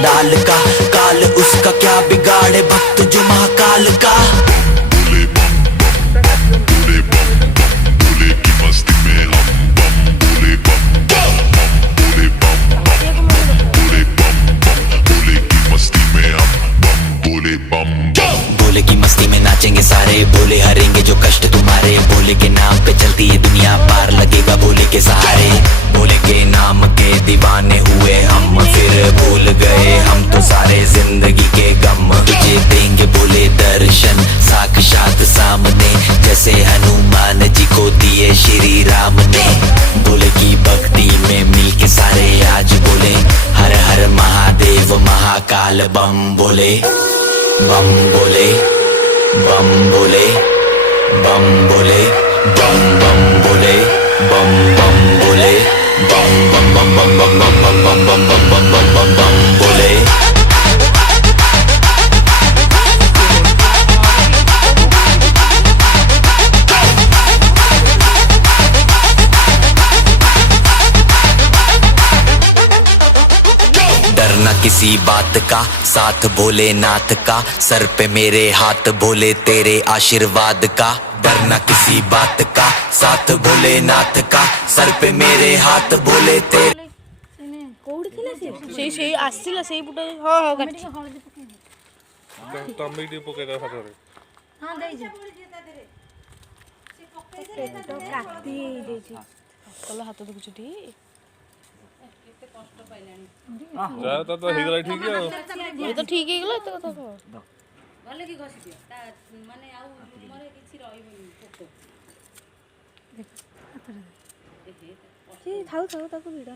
चंडाल का। काल उसका क्या बिगाड़े भक्त जो महाकाल का। बोले बम बम बोले बम बम बोले की मस्ती में हम बम बोले बम बम हम बोले बम बम बोले बम बम बोले की मस्ती में हम बम बोले बम बम। बोले की मस्ती में नाचेंगे सारे, बोले हरेंगे जो कष्ट तुम्हारे। बोले के नाम पे चलती है दुनिया, पार लगेगा बोले के सहारे। बोले के नाम के दीवाने हुए हम, फिर भूल गए हम तो सारे जिंदगी के गम। तुझे देंगे बोले दर्शन साक्षात सामने, जैसे हनुमान जी को दिए श्री राम ने। बोले की भक्ति में मिलके सारे आज बोले हर हर महादेव महाकाल बम बोले। बम बोले बम बोले बम बोले बम बम बोले बम बम बोले बम बम बम बम बम बम बम बम बम बम बम बम बम बोले। डरना किसी बात का, साथ भोलेनाथ का। सर पे मेरे हाथ बोले तेरे आशीर्वाद का। डरना किसी बात का, साथ भोलेनाथ का। सर पे मेरे हाथ बोले तेरे। କୋଉଠି ଥିଲା ସେ ସେଇ ଆସିଲା ସେଇ ପୁଟ ହଁ ହଁ କାଟି ତମେ ଟିକେ ପକେଇଦା ହାତରେ। ହଁ ଦେଇଛି ପେଟ କାଟି ଦେଇଛି କଲ ହାତ ଦୁଖୁଛି ଟି ଯା ତ ହେଇଗଲା ଠିକ ଆଉ ଏ ତ ଠିକ ହେଇଗଲା ଏତେ କଥା କହ ଗଲେ କି ଘଷି ଦିଅ ତା ମାନେ ଆଉ ରୁମରେ କିଛି ରହିବନି ପୋକ ଥାଉ ଥାଉ ତାକୁ ଭିଡ଼